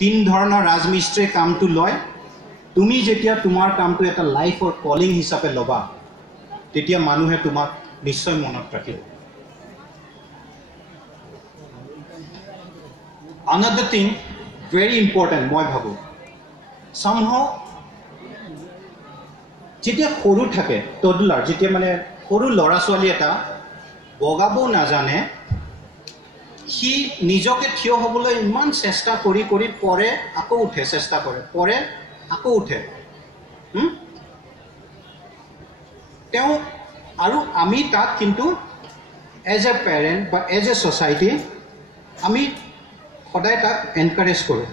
তিন ধৰণৰ ৰাজমিস্ত্ৰী কামটো লয় তুমি যেতিয়া তোমাৰ কামটো এটা লাইফৰ কলিং হিচাপে লবা তেতিয়া মানুহে তোমাক নিশ্চয় মনত ৰাখিব another thing very important মই ভাবো somehow যেতিয়া সৰু থাকে toddler যেতিয়া মানে সৰু লৰা ছোৱালী এটা বগাবো না জানে হি নিজকে থিয় হ'বলৈ ইমান চেষ্টা কৰি কৰি পৰে আকৌ উঠে চেষ্টা কৰে পৰে আকৌ উঠে তেও আৰু আমি তাক কিন্তু এজ এ প্যাৰেন্ট বা এজ এ সোসাইটি আমি সদায় তাক এনকাৰেজ কৰো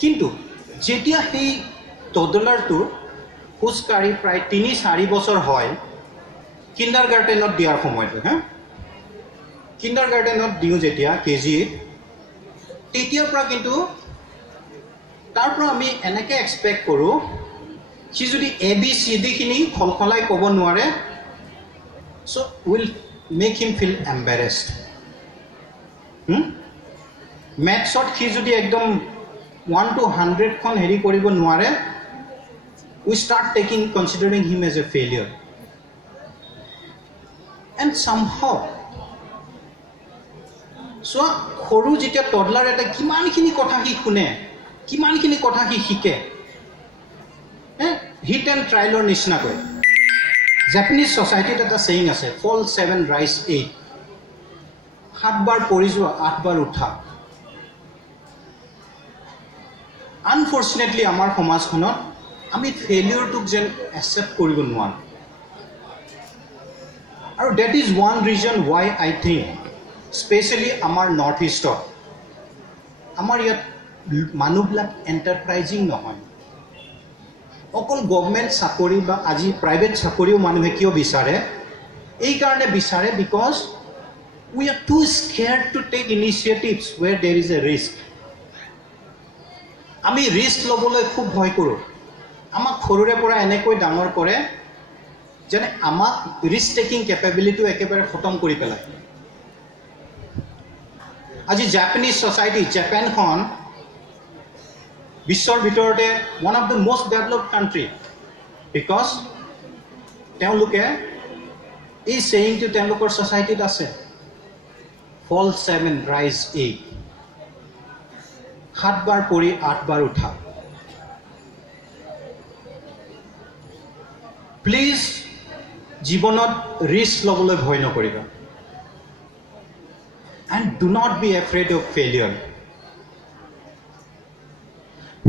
কিন্তু যেতিয়া সেই toddlerটো খুচকাৰি প্ৰায় 3-4 বছৰ হয় কিন্ডাৰগাৰ্টেনত দিয়াৰ সময়তে কিন্ডাৰগাৰ্টেনত দিও যেতিয়া কেজি তেতিয়াৰ পৰা কিন্তু তাৰ পৰা আমি এনেকে এক্সপেক্ট কৰো সি যদি ABCD খিনি খলখলাই ক'ব নোৱাৰে so will make him feel embarrassed mathsত সি যদি একদম 1 to 100 খন হেৰি কৰিব নোৱাৰে we start considering him as a failure and somehow so খৰু যেতিয়া toddler এটা কিমানখিনি কথা কি শুনে কিমানখিনি কথা কি শিকে hit and trial নিচিনা কয় Japanese society এটা saying আছে fall 7 rise 8 7 বাৰ পৰি যোৱা 8 বাৰ উঠা unfortunately আমাৰ সমাজখনত আমি failure টুক যেন accept কৰিব নোৱাৰো আৰু that is one reason why I think especially আমাৰ north east আমাৰ ইয়াত মানুহবিলাক এন্টাৰপ্ৰাইজিং নহয় অকল গভৰ্নমেন্ট চাকৰি বা আজি প্ৰাইভেট চাকৰিও মানুহে কিয় বিচাৰে এই কাৰণে বিচাৰে because we are too scared to take initiatives where there is a risk আমি রিস্ক লবলৈ খুব ভয় কৰো আমাক খৰুৰে পৰা এনেকৈ ডাঙৰ কৰে যেনে আমাক ৰিস্ক টেকিং ক্যাপাবিলিটি একেবাৰে খতম কৰি পেলায় আজি জাপানিজ সোসাইটি জাপান খন বিশ্বৰ ভিতৰতে one of the most developed country because তেওঁলোকে এই saying to তেওঁলোকৰ সোসাইটিত আছে fall 7 rise 8 7 বাৰ পৰি 8 বাৰ উঠা প্লিজ জীৱনত ৰিস্ক লবলৈ ভয় নকৰিবা and do not be afraid of failure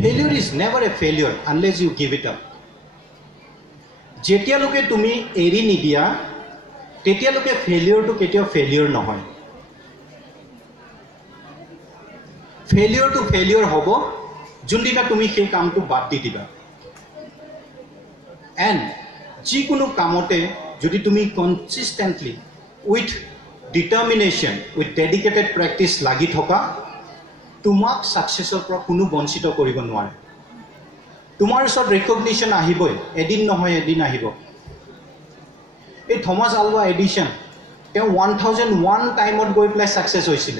failure is never a failure unless you give it up যেতিয়া লোকে তুমি এৰি নিদিয়া তেতিয়া লোকে failure to কেতিয়াও failure নহয় failure to failure হ'ব যোনদিনা তুমি সেই কামটো বাদ দি দিবা and যিকোনো কামতে যদি তুমি consistently with determination with dedicated practice লাগি থকা তোমাক সাকসেসৰ পৰা কোনো বঞ্চিত কৰিব নোৱাৰে তোমাৰ ওচৰত ৰিকগনিশন আহিবই এদিন নহয় এদিন আহিব এই থমাস আলভা এডিশন তেওঁ 1001 টাইমত গৈ প্লাই সাকসেস হৈছিল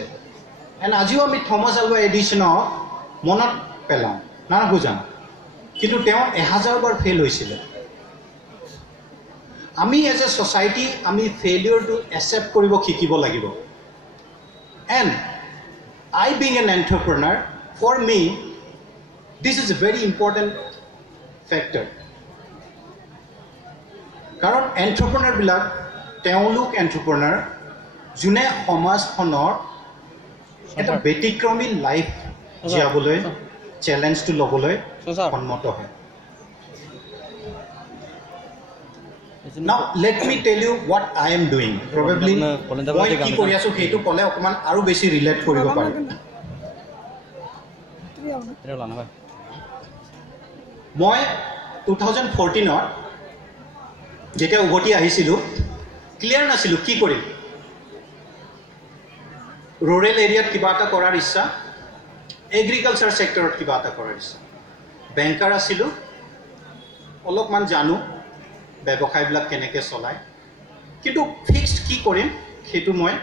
and আজিও আমি থমাস আলভা এডিশনৰ মনত পেলাম না বুজাম কিন্তু তেওঁ 1000 বাৰ ফেল হৈছিল আমি এজ এ সোসাইটি আমি ফেইলিউৰ টু একসেপ্ট কৰিব শিকিব লাগিব and I being an entrepreneur for me this is a very important factor কাৰণ entrepreneur বিলাক তেওঁলোক entrepreneur যোনে সমাজখনৰ এটা ব্যতিক্ৰমী লাইফ জীয়াবলৈ চ্যালেঞ্জ টু লবলৈ সন্মত হয় Now let me tell you what I am doing. Probably মই কি কৰি আছো হেতু কলে অকমান আৰু বেছি ৰিলেট কৰিব পাৰো মই 2014 ত যেতিয়া উভতি আহিছিলো ক্লিয়াৰ নাছিলো কি কৰিম rural এৰিয়াত কিবা এটা কৰাৰ ইচ্ছা এগ্ৰিকালচাৰ সেক্টৰত কিবা এটা কৰাৰ ইচ্ছা বেংকাৰ আছিলো অলপমান জানো ব্যৱসায়বিলাক কেনেকৈ চলায় কিন্তু ফিক্সড কি কৰিম হেতু মই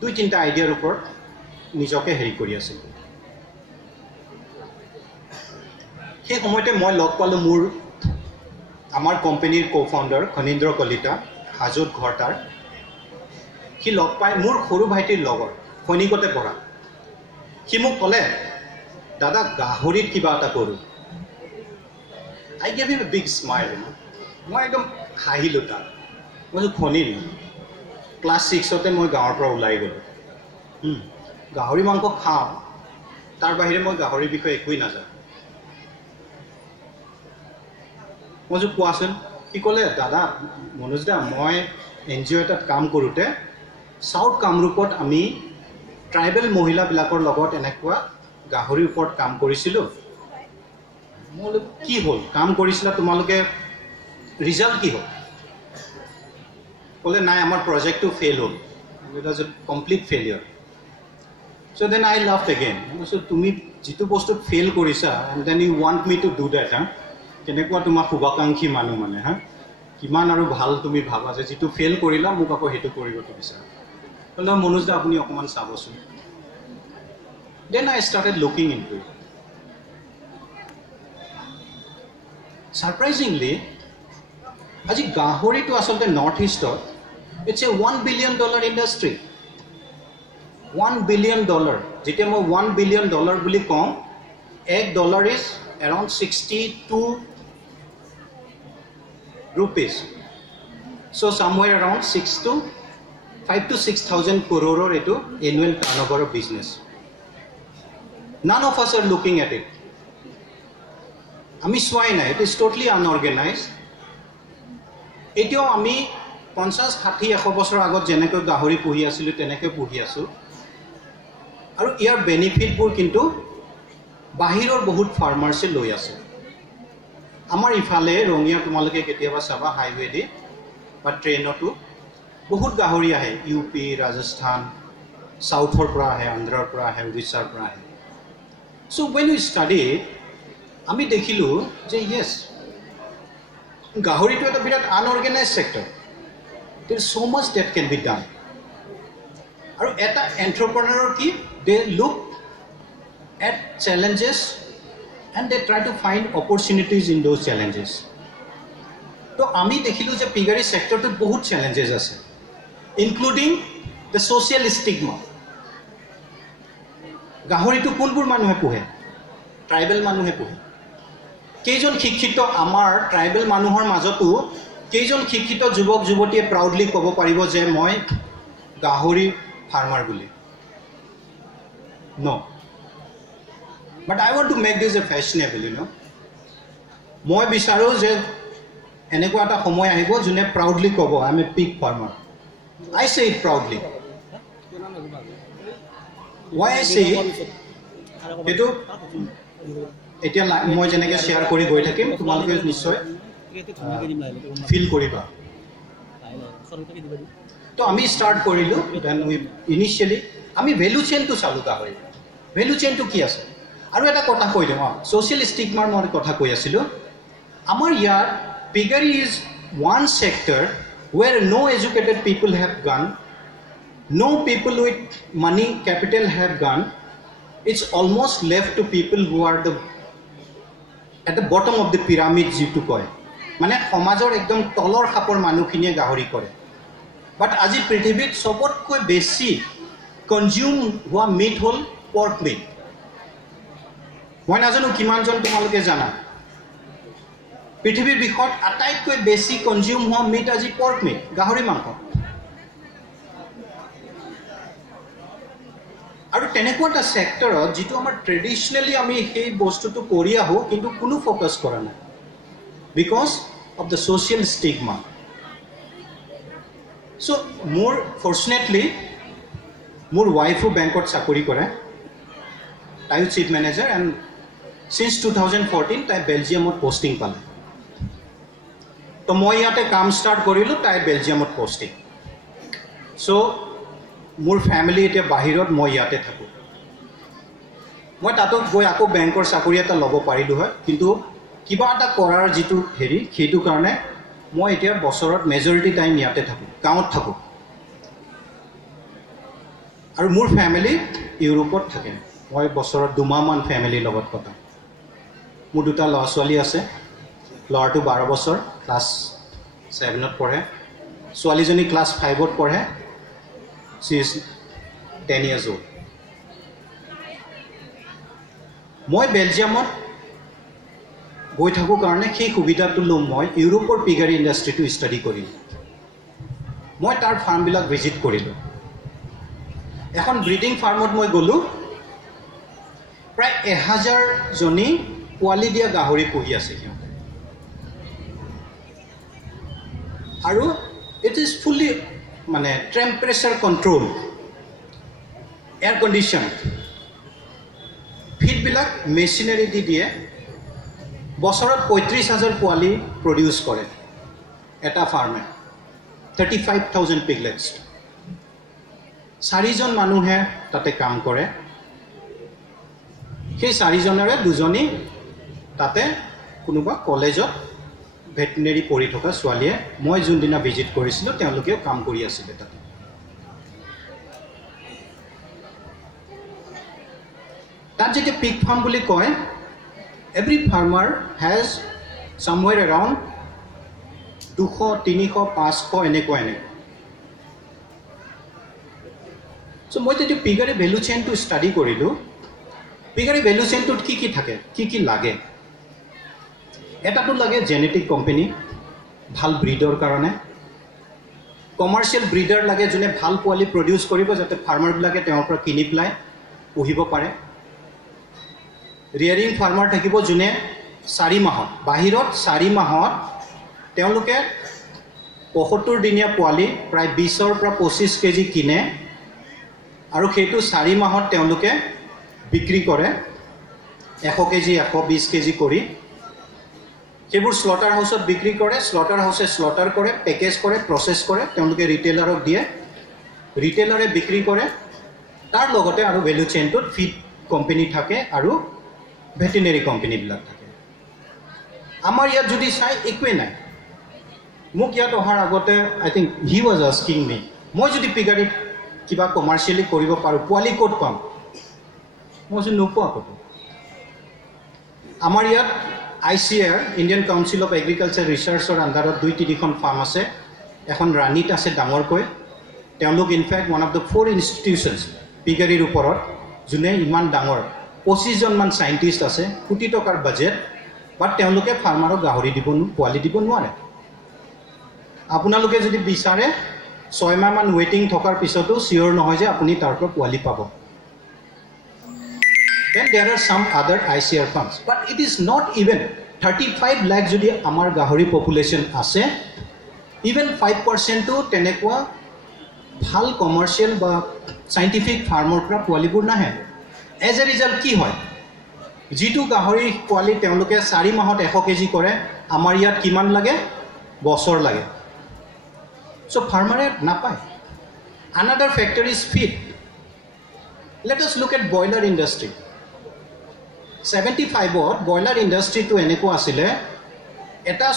2-3টা আইডিয়াৰ ওপৰত নিজকে হেৰি কৰি আছিল সেই সময়তে মই লগ পালোঁ মোৰ আমাৰ কোম্পানীৰ কো-ফাউণ্ডাৰ খনীন্দ্ৰ কলিতা হাজোত ঘৰ তাৰ সি লগ পাই মোৰ সৰু ভাইটিৰ লগৰ সৈনিকতে পঢ়া সি মোক ক'লে দাদা গাহৰিত কিবা এটা কৰোঁ I gave him a big smile মই একদম হাঁহিলোঁ তাক মই খনিল ক্লাছ 6তে মই গাঁৱৰ পৰা ওলাই গ'লোঁ গাহৰি মাংস খাওঁ তাৰ বাহিৰে মই গাহৰিৰ বিষয়ে একোৱেই নাজানো মই কোৱাচোন কি ক'লে দাদা মনোজ দা মই NGO এটাত কাম কৰোঁতে সাউথ কামৰূপত আমি ট্ৰাইবেল মহিলাবিলাকৰ লগত এনেকুৱা গাহৰিৰ ওপৰত কাম কৰিছিলোঁ মই কি হ'ল কাম কৰিছিলা তোমালোকে ৰিজাল্ট কি হ'ল ক'লে নাই আমাৰ প্ৰজেক্টটো ফেইল হ'ল it was a complete failure so' then I loved again কৈছোঁ তুমি যিটো বস্তুত ফেইল কৰিছা and then you want me to do that কেনেকুৱা তোমাৰ শুভাকাংক্ষী মানুহ মানে কিমান আৰু ভাল তুমি ভাবা যে যিটো ফেইল কৰিলা মোক আকৌ সেইটো কৰিব বিচাৰা ক'লে মনোজ দা আপুনি অকণমান চাবচোন then I started looking into it surprisingly আজি গাহৰিটো আচলতে নৰ্থ ইষ্টত it's a $1 billion industry $1 billion যেতিয়া মই $1 billion বুলি কওঁ $1 is around 62 rupees so somewhere around 5 to 6,000 crore etu annual turnover of business none of us are looking at it ami swai na it is totally unorganized etio ami 50 60 100 বছৰ আগত যেনেকৈ গাহৰি পুহি আছিল তেনেকৈ পুহি আছো আৰু ইয়াৰ বেনিফিট বোৰ কিন্তু বাহিৰৰ বহুত ফাৰ্মাৰ্ছে লৈ আছে আমাৰ ইফালে ৰঙিয়া তোমালোকে কেতিয়াবা চাবা হাইৱে দি বা ট্ৰেইনতো বহুত গাহৰি আহে ইউপি ৰাজস্থান সাউথৰ পৰা আহে আন্ধ্ৰৰ পৰা আহে উৰিষ্যাৰ পৰা আহে সো when we study আমি দেখিলো যে yes গাহৰিটো এটা বিৰাট আনঅৰ্গানাইজড sector there is so much that can be done আৰু এটা এন্টাৰপ্ৰেনাৰৰ কি they look at challenges and they try to find opportunities in those challenges to ami dekhilu je pigari sector to bahut challenges ase including the social stigma gahori to kunbur manuhe puhe tribal manuhe puhe keijon shikkito amar tribal manuhor majotu keijon shikkito jubok jubotie proudly kobo paribo je moi gahori farmer buli no but I want to make this a fashionable moi bicharo je eneko eta samoy ahibo june proudly kobo I am a pig farmer I say it proudly why I say etu etia moi jeneke share kori goi thakim tumaloke nishoy feel koriba to ami start korilu then we initially ami value chain to chalu ka hoy value chain to ki ase আৰু এটা কথা কই দিম social স্টিগমাৰ মই কথা কৈ আছিল আমাৰ ইয়াৰ piggery is one sector where no educated people have gone no people with money capital have gone it's almost left to people who are at the bottom of the pyramid jitu koy মানে সমাজৰ একদম তলৰ খাপৰ মানুহখিনিয়ে গাহৰি কৰে বাট আজি পৃথিৱীত সবতকৈ বেছি কনজিউম হোৱা মিট হল পৰ্ক মিট মই নাজানো কিমানজন তোমালোকে জানা পৃথিৱীৰ বিখত আটাইতকৈ বেছি কনজিউম হোৱা মিট আজি পৰ্ক মিট গাহৰি মাংস আৰু তেনেকুৱা এটা সেক্টৰত যেটো আমাৰ ট্ৰেডিশনালি আমি সেই বস্তুটো কৰি আহো কিন্তু কোনো ফোকাস কৰা নাই because of the social stigma so more fortunately মোৰ ওয়াইফও বেংকত চাকৰি কৰে তাই চিফ ম্যানেজাৰ and since 2014 তাই বেলজিয়ামত পোস্টিং পালে তো মই ইয়াতে কাম স্টার্ট কৰিলো তাই বেলজিয়ামত পোস্টিং সো মোৰ ফ্যামিলি এতিয়া বাহিৰত মই ইয়াতে থাকো মই তাতো গৈ আকৌ বেংকৰ চাকৰি এটা ল'ব পাৰিলো হয় কিন্তু কিবা এটা কৰাৰ যেটো হেৰি সেইটো কাৰণে মই এতিয়া বছৰত মেজৰিটি টাইম ইয়াতে থাকো গাঁৱত থাকো আৰু মোৰ ফ্যামিলি ইউৰোপত থাকে মই বছৰত 2 মাহমান ফ্যামিলিৰ লগত কটাও মোৰ দুটা ল'ৰা ছোৱালী আছে ল'ৰাটো 12 বছৰ ক্লাস 7ত পঢ়ে ছোৱালীজনী ক্লাস 5ত পঢ়ে she is 10 years old মই বেলজিয়ামত গৈ থাকো কাৰণে সেই সুবিধাটো লম মই ইউৰোপৰ পিগাৰী ইণ্ডাষ্ট্ৰিটো ষ্টাডি কৰিলো মই তাৰ ফাৰ্ম বিলাক ভিজিট কৰিলো এখন ব্ৰিডিং ফাৰ্মত মই গলো প্ৰায় 1000 জনী পোৱালি দিয়া গাহৰি পুহি আছে সিহঁতে আৰু ইট ইজ ফুলি মানে temperature control air condition feed বিলাক মেচিনাৰী দি দিয়ে বছৰত 35000 পোৱালি প্ৰডিউস কৰে এটা ফাৰ্মে 35000 পিগলেটস 4 জন মানুহে তাতে কাম কৰে সেই 4 জনৰে দুজনী তাতে কোনোবা কলেজত ভেটেৰিনাৰী পঢ়ি থকা ছোৱালীয়ে মই যোন দিনা ভিজিট কৰিছিলো তেওঁলোকেও কাম কৰি আছিল তাতে তাত যেতিয়া পিগ ফাৰ্ম বুলি কয় every farmer has somewhere around 200 300 500 এনেকুৱা so মই যেতিয়া পিগাৰী ভ্যালু চেইন টু ষ্টাডি কৰিলো পিগাৰী ভ্যালু চেইনটোত কি থাকে কি লাগে এটাটো লাগে জেনেটিক কোম্পানী ভাল ব্ৰিডৰ কাৰণে কমাৰ্শিয়াল ব্ৰিডাৰ লাগে যোনে ভাল পোৱালি প্ৰডিউস কৰিব যাতে ফাৰ্মাৰ বিলাকে তেওঁৰ পৰা কিনি প্লাই পুহিব পাৰে ৰিয়াৰিং ফাৰ্মাৰ থাকিব যোনে 4 মাহত বাহিৰত 4 মাহত তেওঁলোকে 75 দিনীয়া পোৱালি প্ৰায় 20 পৰা 25 কেজি কিনে আৰু সেইটো 4 মাহত তেওঁলোকে বিক্ৰী কৰে 100 কেজি 120 কেজি কৰি সেইবোৰ স্লটাৰ হাউসত বিক্ৰী কৰে স্লটাৰ হাউসে স্লটাৰ কৰে পেকেজ কৰে প্ৰসেস কৰে তেওঁলোকে ৰিটেইলাৰক দিয়ে ৰিটেইলাৰে বিক্ৰী কৰে তাৰ লগতে আৰু ভ্যালু চেইনটোত ফিড কোম্পানী থাকে আৰু ভেটেৰিনাৰী কোম্পানী বিলাক থাকে আমাৰ ইয়াত যদি চাই একোৱে নাই মোক ইয়াত অহাৰ আগতে আই থিংক হি ওয়াজ আস্কিং মি মই যদি পিগাৰীত কিবা কমাৰ্শিয়ালি কৰিব পাৰো পোৱালি ক'ত পাম মই যে নোপোৱা ক'ত আমাৰ ইয়াত ICAR Indian council of agriculture ৰিচাৰ্চৰ আন্ডাৰত 2-3খন ফাৰ্ম আছে এখন ৰাণীত আছে ডাঙৰকৈ তেওঁলোক in fact one of the 4 institutions পিগাৰীৰ ওপৰত যোনে ইমান ডাঙৰ 25 জন মান সাইন্টিস্ট আছে কোটি টকাৰ বাজেট বাট তেওঁলোকে ফাৰ্মাৰক গাহৰি দিব পোৱালি দিব নোৱাৰে আপোনালোকে যদি বিচাৰে 6 মাহ মান ওয়েটিং থকাৰ পিছতো সিওৰ নহয় যে আপুনি তাৰ পৰা পোৱালি পাব then there are some other ICAR funds but it is not even 35 lakh যদি আমাৰ গাহৰি পপুলেশন আছে even 5% to তেনেকুৱা ভাল কমাৰ্শিয়াল বা সাইন্টিফিক ফাৰ্মৰ পৰা পোৱালিবোৰ নাহে as a result কি হয় জিটু গাহৰি পোৱালি তেওঁলোকে 4 মাহত 100 কেজি কৰে আমাৰ ইয়াত কিমান লাগে বছৰ লাগে so ফাৰ্মাৰে নাপায় another factor is feed let us look at boiler industry 75 ত বয়লাৰ ইণ্ডাষ্ট্ৰিটো এনেকুৱা আছিল এটা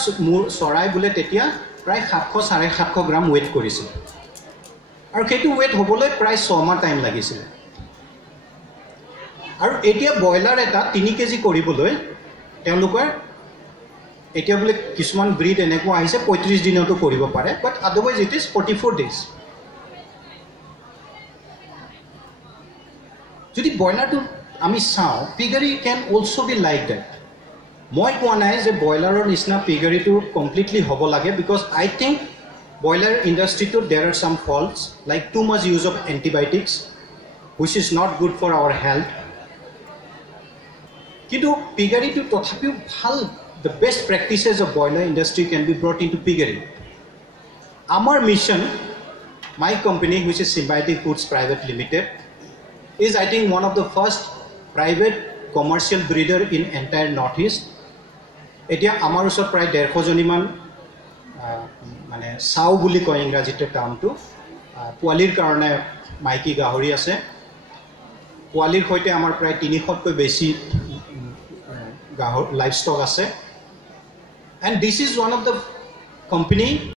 চৰাই বুলে তেতিয়া প্ৰায় 700 750 গ্ৰাম ওয়েট কৰিছিল আৰু সেইটো ওয়েট হ'বলৈ প্ৰায় 6 মাহ টাইম লাগিছিল আৰু এতিয়া বয়লাৰ এটা 3 কেজি কৰিবলৈ তেওঁলোকৰ এতিয়া বুলে কিছুমান ব্ৰিড এনেকুৱা আহিছে 35 দিনতো কৰিব পাৰে but otherwise it is 44 days যদি বয়লাৰটো আমি চাও piggery can also be like that মই কোৱা নাই যে বয়লাৰৰ নিচিনা পিগাৰীটো কমপ্লিটলি হ'ব লাগে বিকজ আই থিংক বয়লাৰ ইণ্ডাষ্ট্ৰিটো there are some faults like too much use of antibiotics which is not good for our health কিন্তু পিগাৰীটো তথাপিও ভাল the best practices of boiler industry can be brought into piggery our mission my company which is Symbiotic Foods Private Limited is I think one of the first private commercial breeder in entire northeast etia amar usor pray 150 joni man mane sao buli koy ingrazite term to poalir karone maiki gahori ase poalir hoite amar pray 300 koi beshi livestock ase and this is one of the company